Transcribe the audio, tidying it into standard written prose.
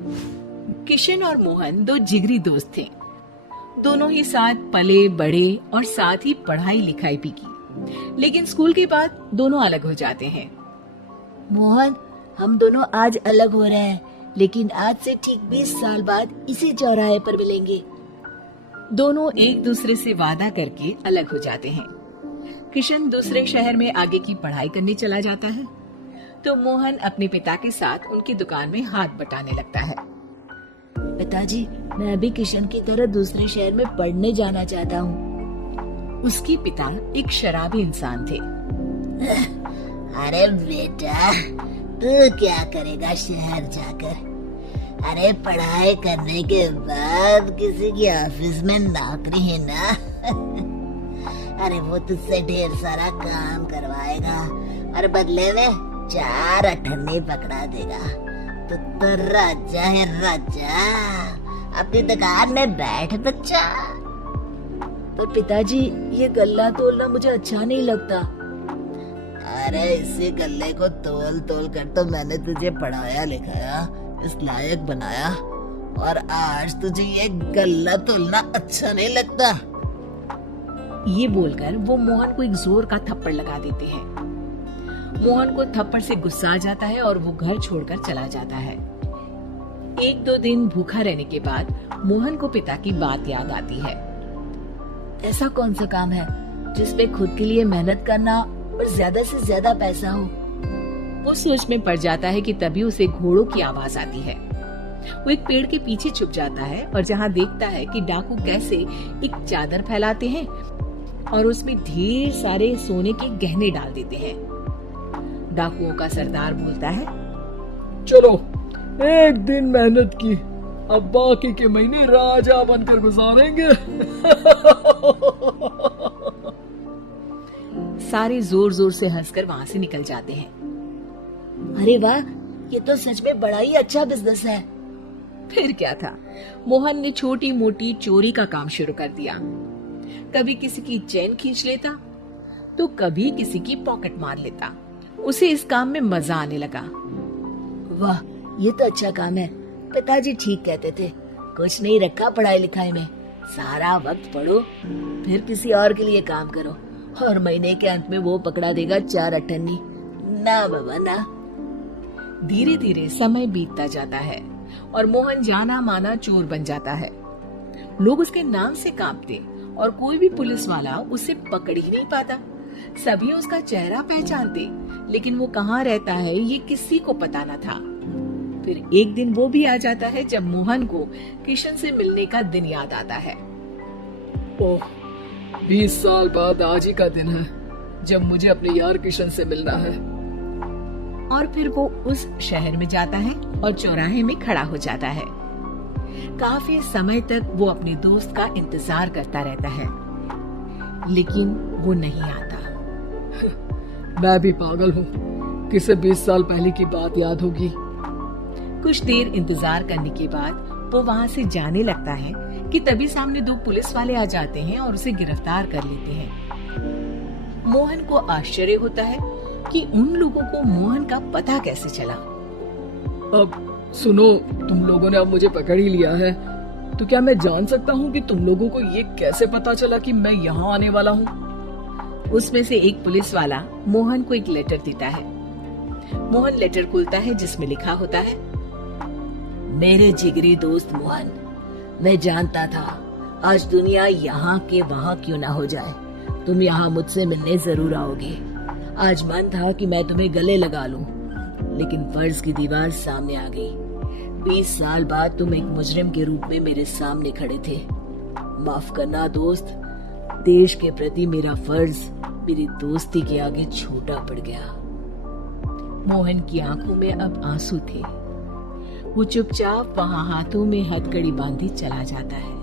किशन और मोहन दो जिगरी दोस्त थे। दोनों ही साथ पले बढ़े और साथ ही पढ़ाई लिखाई भी की, लेकिन स्कूल के बाद दोनों अलग हो जाते हैं। मोहन, हम दोनों आज अलग हो रहे हैं, लेकिन आज से ठीक 20 साल बाद इसी चौराहे पर मिलेंगे। दोनों एक दूसरे से वादा करके अलग हो जाते हैं। किशन दूसरे शहर में आगे की पढ़ाई करने चला जाता है, तो मोहन अपने पिता के साथ उनकी दुकान में हाथ बटाने लगता है। पिताजी, मैं भी किशन की तरह दूसरे शहर में पढ़ने जाना चाहता हूँ। उसके पिता एक शराबी इंसान थे। अरे बेटा, तू क्या करेगा शहर जाकर? अरे पढ़ाई करने के बाद किसी की ऑफिस में नौकरी है ना। अरे वो तुझसे ढेर सारा काम करवाएगा और बदले में 4 अठन्नी पकड़ा देगा। तो राजा है राजा, अपनी दुकान में बैठ बच्चा। पर पिताजी, ये गल्ला तोलना मुझे अच्छा नहीं लगता। अरे इसी गल्ले को तोल तोल कर तो मैंने तुझे पढ़ाया लिखाया, इस लायक बनाया, और आज तुझे ये गल्ला तोलना अच्छा नहीं लगता। ये बोलकर वो मोहन को एक जोर का थप्पड़ लगा देते हैं। मोहन को थप्पड़ से गुस्सा आ जाता है और वो घर छोड़कर चला जाता है। 1-2 दिन भूखा रहने के बाद मोहन को पिता की बात याद आती है। ऐसा कौन सा काम है जिसपे खुद के लिए मेहनत करना और ज्यादा से ज्यादा पैसा हो? वो सोच में पड़ जाता है कि तभी उसे घोड़ों की आवाज आती है। वो एक पेड़ के पीछे छुप जाता है और जहाँ देखता है कि डाकू कैसे एक चादर फैलाते हैं और उसमें ढेर सारे सोने के गहने डाल देते हैं। डाकुओं का सरदार बोलता है, चलो, एक दिन मेहनत की, अब बाकी के महीने राजा बनकर गुजारेंगे। सारे जोर जोर से हंसकर वहाँ से निकल जाते हैं। अरे वाह, ये तो सच में बड़ा ही अच्छा बिजनेस है। फिर क्या था, मोहन ने छोटी मोटी चोरी का काम शुरू कर दिया। कभी किसी की चेन खींच लेता तो कभी किसी की पॉकेट मार लेता। उसे इस काम में मजा आने लगा। वाह, ये तो अच्छा काम है। पिताजी ठीक कहते थे, कुछ नहीं रखा पढ़ाई लिखाई में, सारा वक्त पढ़ो, फिर किसी और के लिए काम करो, और महीने के अंत में वो पकड़ा देगा 4 अठन्नी। ना बाबा ना। धीरे धीरे समय बीतता जाता है और मोहन जाना माना चोर बन जाता है। लोग उसके नाम से कांपते और कोई भी पुलिस वाला उसे पकड़ ही नहीं पाता। सभी उसका चेहरा पहचानते, लेकिन वो कहाँ रहता है ये किसी को पता न था। फिर एक दिन वो भी आ जाता है जब मोहन को किशन से मिलने का दिन याद आता है। ओह, 20 साल बाद आज ही का दिन है जब मुझे अपने यार किशन से मिलना है। और फिर वो उस शहर में जाता है और चौराहे में खड़ा हो जाता है। काफी समय तक वो अपने दोस्त का इंतजार करता रहता है, लेकिन वो नहीं आता। मैं भी पागल हूँ, किसे 20 साल पहले की बात याद होगी। कुछ देर इंतजार करने के बाद वो वहाँ से जाने लगता है कि तभी सामने 2 पुलिस वाले आ जाते हैं और उसे गिरफ्तार कर लेते हैं। मोहन को आश्चर्य होता है कि उन लोगों को मोहन का पता कैसे चला। अब सुनो, तुम लोगों ने अब मुझे पकड़ ही लिया है, तो क्या मैं जान सकता हूँ कि तुम लोगों को ये कैसे पता चला कि मैं यहाँ आने वाला हूँ? उसमें से एक पुलिस वाला मोहन को एक लेटर देता है। मोहन लेटर खोलता है जिसमें लिखा होता है, मेरे जिगरी दोस्त मोहन, मैं जानता था आज दुनिया यहाँ के वहाँ क्यों ना हो जाए, तुम यहाँ मुझसे मिलने जरूर आओगे। आज मन था कि मैं तुम्हें गले लगा लूं, लेकिन फर्ज की दीवार सामने आ गई। 20 साल बाद तुम एक मुजरिम के रूप में मेरे सामने खड़े थे। माफ करना दोस्त, देश के प्रति मेरा फर्ज मेरी दोस्ती के आगे छोटा पड़ गया। मोहन की आंखों में अब आंसू थे। वो चुपचाप वहाँ हाथों में हथकड़ी बांधी चला जाता है।